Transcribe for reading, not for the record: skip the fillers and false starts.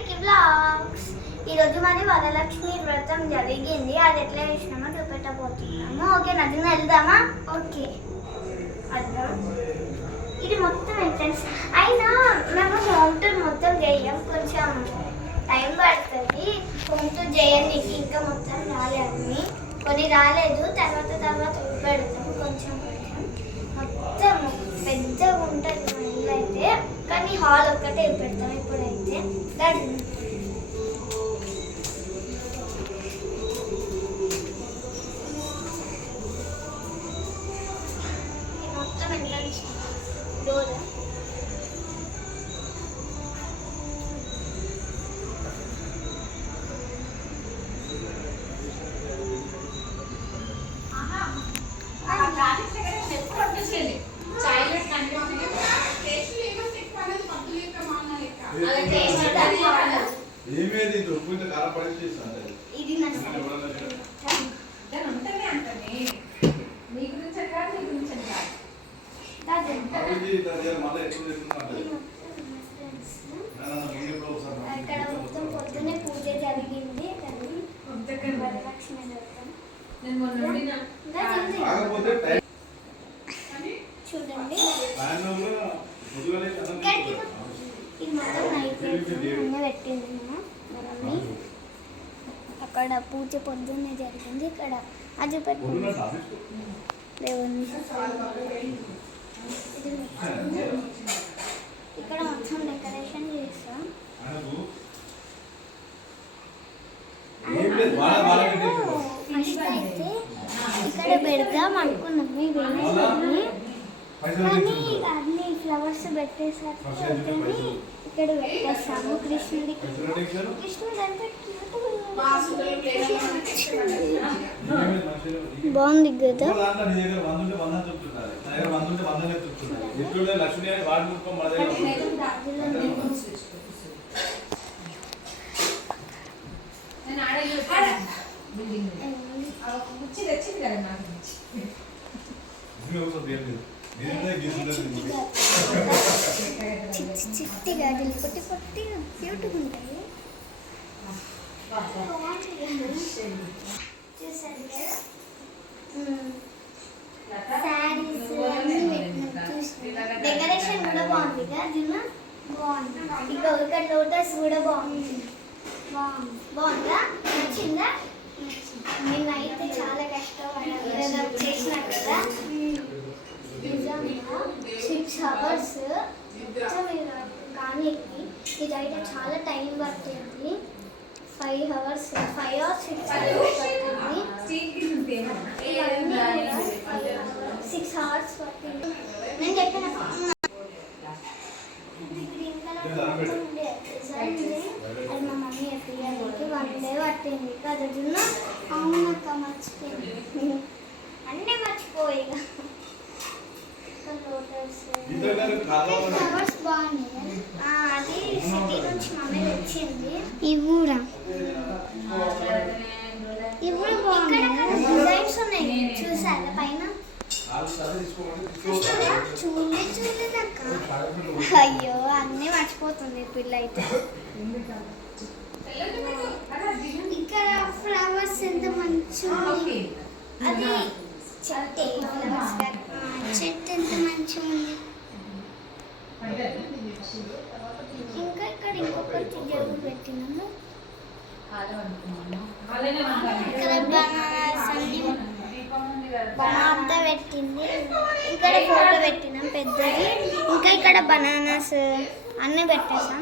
మికి blogs. ఈరోజు మరి వరలక్ష్మి వ్రతం జరిగింది, అది ఎట్లా చేసినామో చూపెట్టబోతున్నాము. ఓకే నదిన వెళ్దామా? ఓకే వెళ్దాం. ఇది మొత్తం ఎంట్రన్స్. అయినా మేము హోమ్ టూర్ మొత్తం చేయం, కొంచెం టైం పడుతుంది హోమ్ టూర్ చేయడానికి. ఇంకా మొత్తం రాలేదు, కొన్ని రాలేదు, తర్వాత పెడతాం కొంచెం మొత్తం పెద్దగా ఉంటుంది మా ఇల్లు అయితే. కానీ హాల్ ఒక్కటే పెడతాం ఇప్పుడైతే. మొత్తం ఎంట్రన్స్ డోర్. ఇక్కడ మొత్తం పొద్దునే పూజ జరిగింది. వరలక్ష్మి వ్రతం చూడండి. ఇది మొత్తం నైట్ అన్నీ పెట్టింది మా మమ్మీ. అక్కడ పూజ పొద్దున్నే జరిగింది. ఇక్కడ అది పెట్టింది దేవుని. ఇక్కడ మొత్తం డెకరేషన్ చేస్తాం. ఫస్ట్ అయితే ఇక్కడ పెడదాం అనుకున్నాము ఇవన్నీ, కానీ అన్ని ఫ్లవర్స్ పెట్టేసరికి ఇక్కడ పెట్టేస్తాము. కృష్ణుడు అంటే బాగుంది కదా. చిట్టి గాజులు పొట్టి పొట్టిగా క్యూట్గా ఉంటాయి. చూసారు కదా శారీస్ డెకరేషన్ కూడా బాగుంది కదా. బాగుంది. ఇక్కడ లోటస్ కూడా బాగుంది. బాగుందా? నచ్చిందా? నేనైతే చాలా కష్టపడ్డా చేసిన కదా. నిజంగా 6 hours కానీ ఇదైతే చాలా టైం పడుతుంది. 5 hours 5 or 6 hours పడుతుంది. 6 hours పడుతుంది. నేను చెప్పిన గ్రీన్ కలర్ ఉండే డిజైన్ అది మా మమ్మీ ఎప్పటికి 1 day పట్టింది కదా. అవునక్క మర్చిపోయింది, అన్నీ మర్చిపోయి. ఫ్లవర్స్ బాగున్నాయి. అది సిటీ నుంచి మమ్మీ తెచ్చింది. ఇవి కూడా బాగున్నాయి. డిజైన్స్ ఉన్నాయి చూసారా పైన? చూడలేదక్క. అయ్యో అన్నీ మర్చిపోతుంది పిల్ల అయితే. ఇక్కడ ఫ్లవర్స్ ఎంత మంచిగా, అది చెట్టు చెట్టు ఎంత మంచిగా ఉంది. ఇంకా ఇక్కడ ఇంకొకటి జరుగు పెట్టినాము. ఇక్కడ బనానాస్ అన్ని బాగా పెట్టింది. ఇక్కడ ఫోటో పెట్టినాం పెద్దది. ఇంకా ఇక్కడ బనానాస్ అన్నీ పెట్టేసాం.